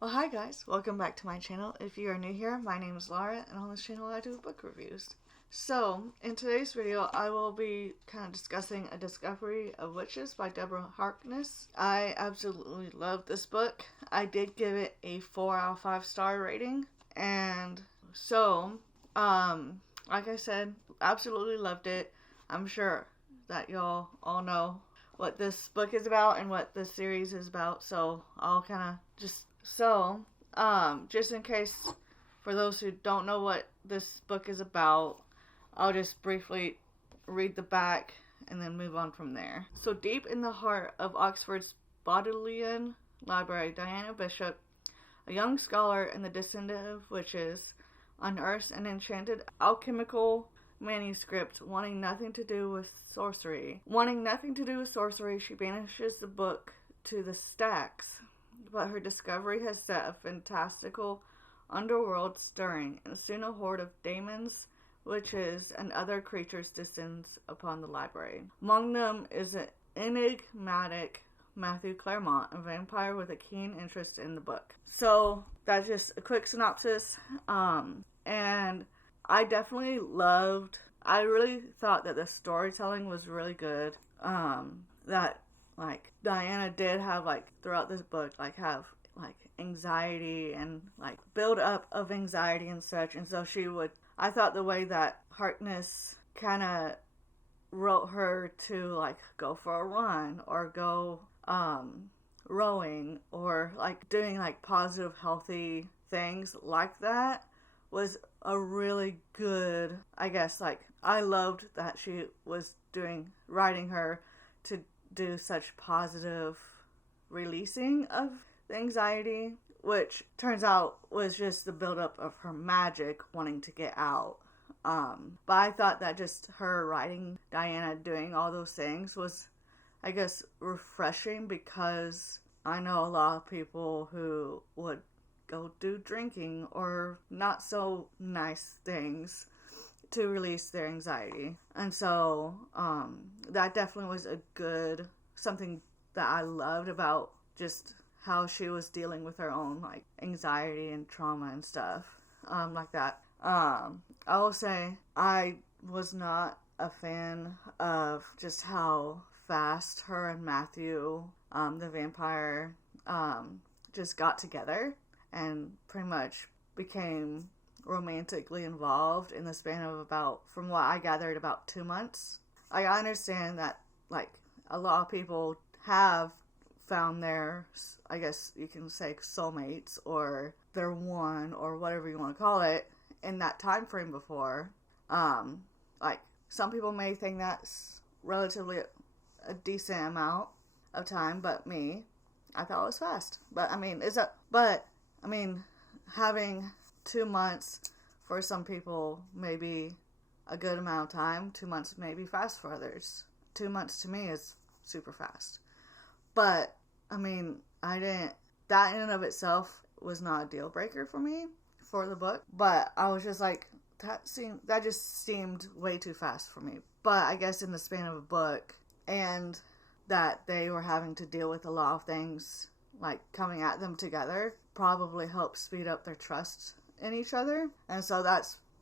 Well, hi guys, welcome back to my channel. If you are new here, my name is Laura, and on this channel I do book reviews. So, in today's video, I will be kind of discussing A Discovery of Witches by Deborah Harkness. I absolutely love this book. I did give it a 4 out of 5 star rating, and so, like I said, absolutely loved it. I'm sure that y'all all know what this book is about and what this series is about, so I'll kind of just in case for those who don't know what this book is about, I'll just briefly read the back and then move on from there. So, deep in the heart of Oxford's Bodleian Library, Diana Bishop, a young scholar and the descendant of witches, unearths an enchanted alchemical manuscript wanting nothing to do with sorcery. Wanting nothing to do with sorcery, she banishes the book to the stacks. But her discovery has set a fantastical underworld stirring, and soon a horde of demons, witches, and other creatures descends upon the library. Among them is an enigmatic Matthew Claremont, a vampire with a keen interest in the book. So that's just a quick synopsis. And I definitely I really thought that the storytelling was really good. That Diana did have throughout this book have anxiety and build up of anxiety and such, and so I thought the way that Harkness kind of wrote her to go for a run or go rowing or doing positive healthy things like that was a really good, I loved that she was writing her to do such positive releasing of the anxiety, which turns out was just the buildup of her magic wanting to get out. But I thought that just her writing Diana doing all those things was, refreshing, because I know a lot of people who would go do drinking or not so nice things to release their anxiety. And so that definitely was something that I loved about just how she was dealing with her own anxiety and trauma and stuff like that. I will say I was not a fan of just how fast her and Matthew, the vampire, just got together and pretty much became romantically involved in the span of from what I gathered, about 2 months. I understand that a lot of people have found their, you can say, soulmates or their one or whatever you want to call it in that time frame before. Some people may think that's relatively a decent amount of time, but I thought it was fast. But having 2 months for some people may be a good amount of time. 2 months may be fast for others. 2 months to me is super fast. But, that in and of itself was not a deal breaker for me for the book. But I was just that just seemed way too fast for me. But I guess in the span of a book, and that they were having to deal with a lot of things coming at them together, probably helped speed up their trust in each other. And so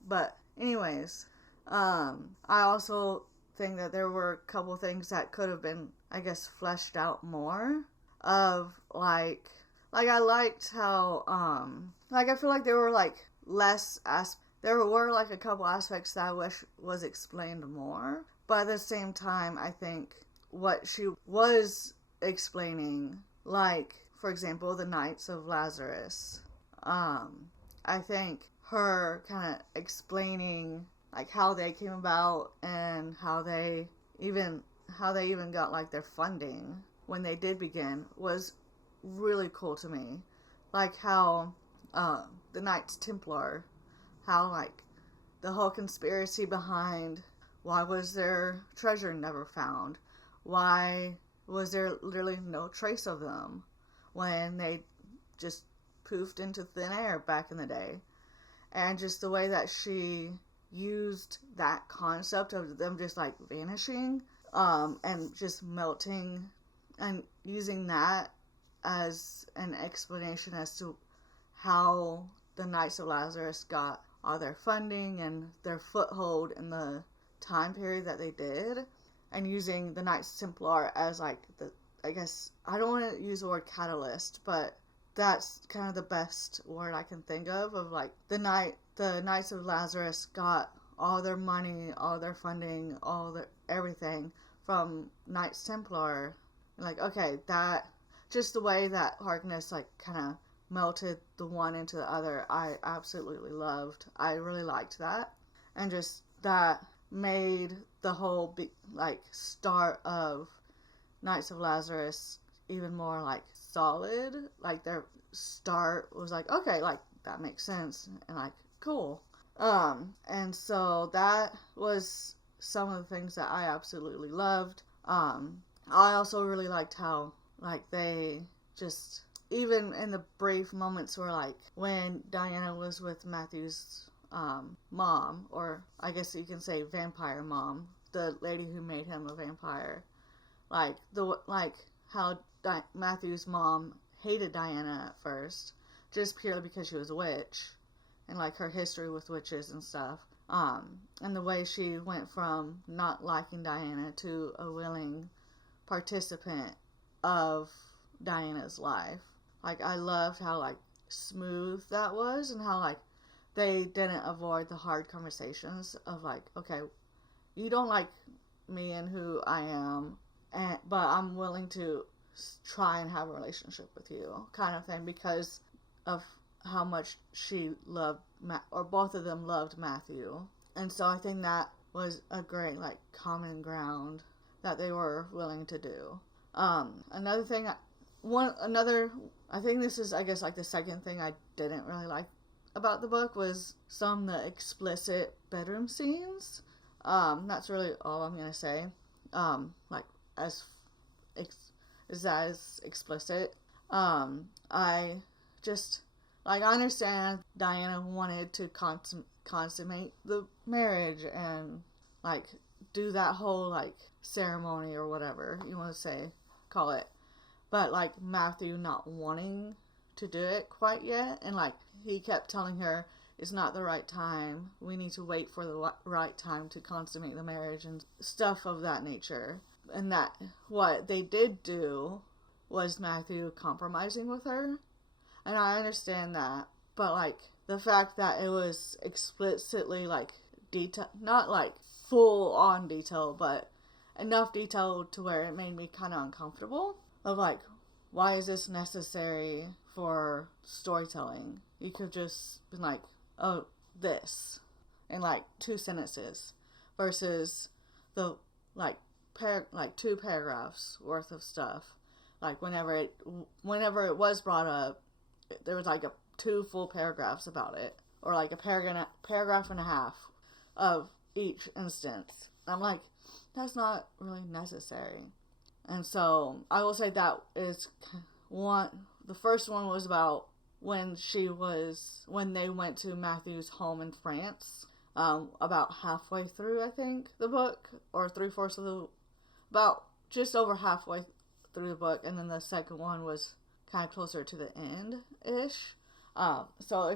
but anyways, I also think that there were a couple things that could have been, fleshed out more of I liked how I feel like there were there were a couple aspects that I wish was explained more, but at the same time I think what she was explaining, for example, the Knights of Lazarus, I think her kind of explaining how they came about and how they even got their funding when they did begin was really cool to me. How the Knights Templar, how the whole conspiracy behind why was their treasure never found, why was there literally no trace of them when they just poofed into thin air back in the day. And just the way that she used that concept of them just vanishing and just melting, and using that as an explanation as to how the Knights of Lazarus got all their funding and their foothold in the time period that they did, and using the Knights Templar as like the, I guess, I don't want to use the word catalyst, but that's kind of the best word I can think of like the Knights of Lazarus got all their money, all their funding, all their everything from Knights Templar. Like, okay, that, just the way that Harkness like kind of melted the one into the other, I absolutely loved. I really liked that, and just that made the whole like start of Knights of Lazarus even more like solid. Like their start was like, okay, like that makes sense and like cool. And so that was some of the things that I absolutely loved. I also really liked how like they just, even in the brief moments where like when Diana was with Matthew's mom, or I guess you can say vampire mom, the lady who made him a vampire, like how Matthew's mom hated Diana at first, just purely because she was a witch, and like her history with witches and stuff. And the way she went from not liking Diana to a willing participant of Diana's life. Like, I loved how like smooth that was, and how like they didn't avoid the hard conversations of like, okay, you don't like me and who I am, but I'm willing to try and have a relationship with you, kind of thing, because of how much she loved, or both of them loved Matthew. And so I think that was a great like common ground that they were willing to do. Another thing, I think this is, I guess, like the second thing I didn't really like about the book was some of the explicit bedroom scenes. That's really all I'm gonna say. Like as explicit. I just, like, I understand Diana wanted to consummate the marriage and like do that whole like ceremony or whatever you want to say, call it, but like Matthew not wanting to do it quite yet, and like he kept telling her it's not the right time, we need to wait for the right time to consummate the marriage and stuff of that nature. And that what they did do was Matthew compromising with her, and I understand that, but like the fact that it was explicitly like detail, not like full on detail, but enough detail to where it made me kind of uncomfortable. Of like, why is this necessary for storytelling? You could just been like, oh, this, in like 2 sentences, versus the like two paragraphs worth of stuff. Like whenever it was brought up, there was like 2 full paragraphs about it, or like a paragraph and a half of each instance. I'm like, that's not really necessary. And so I will say that is one. The first one was about when they went to Matthew's home in France, about halfway through, I think, the book, or 3/4 about just over halfway through the book, and then the second one was kind of closer to the end-ish. So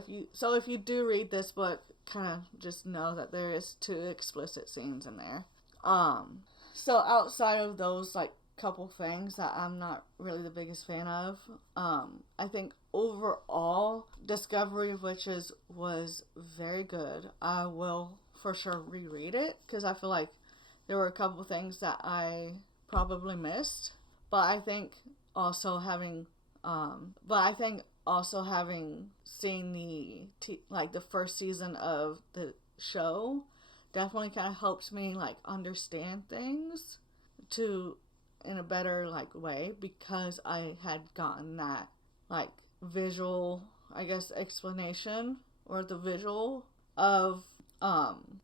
if you do read this book, kind of just know that there is 2 explicit scenes in there. So outside of those like couple things that I'm not really the biggest fan of, I think overall Discovery of Witches was very good. I will for sure reread it, because I feel like there were a couple things that I probably missed. But I think also having seen the first season of the show definitely kind of helped me like understand things in a better like way, because I had gotten that like visual, I guess, explanation, or the visual of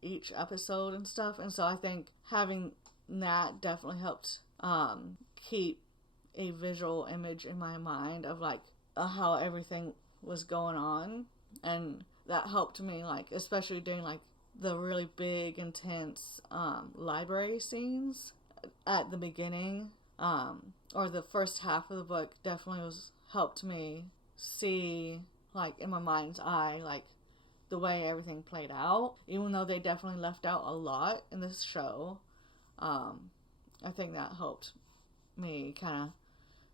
each episode and stuff. And so I think having that definitely helped keep a visual image in my mind of like how everything was going on, and that helped me, like, especially during like the really big intense library scenes at the beginning, or the first half of the book, definitely helped me see like, in my mind's eye, like, the way everything played out. Even though they definitely left out a lot in this show. I think that helped me kind of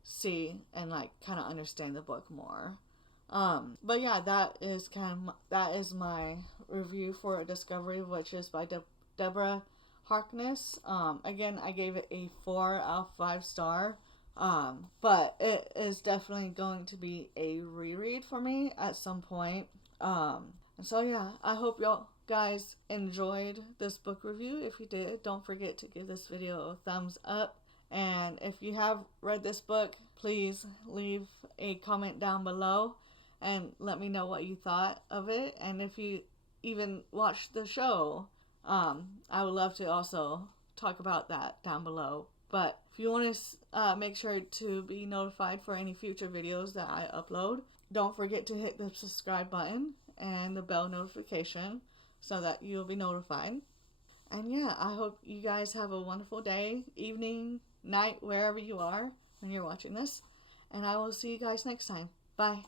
see and, like, kind of understand the book more. But yeah, that is my review for Discovery, which is by Deborah Harkness. Again, I gave it a 4 out of 5 star. But it is definitely going to be a reread for me at some point. So yeah, I hope y'all guys enjoyed this book review. If you did, don't forget to give this video a thumbs up. And if you have read this book, please leave a comment down below and let me know what you thought of it. And if you even watched the show, I would love to also talk about that down below. But if you want to make sure to be notified for any future videos that I upload, don't forget to hit the subscribe button and the bell notification so that you'll be notified. And yeah, I hope you guys have a wonderful day, evening, night, wherever you are when you're watching this. And I will see you guys next time. Bye.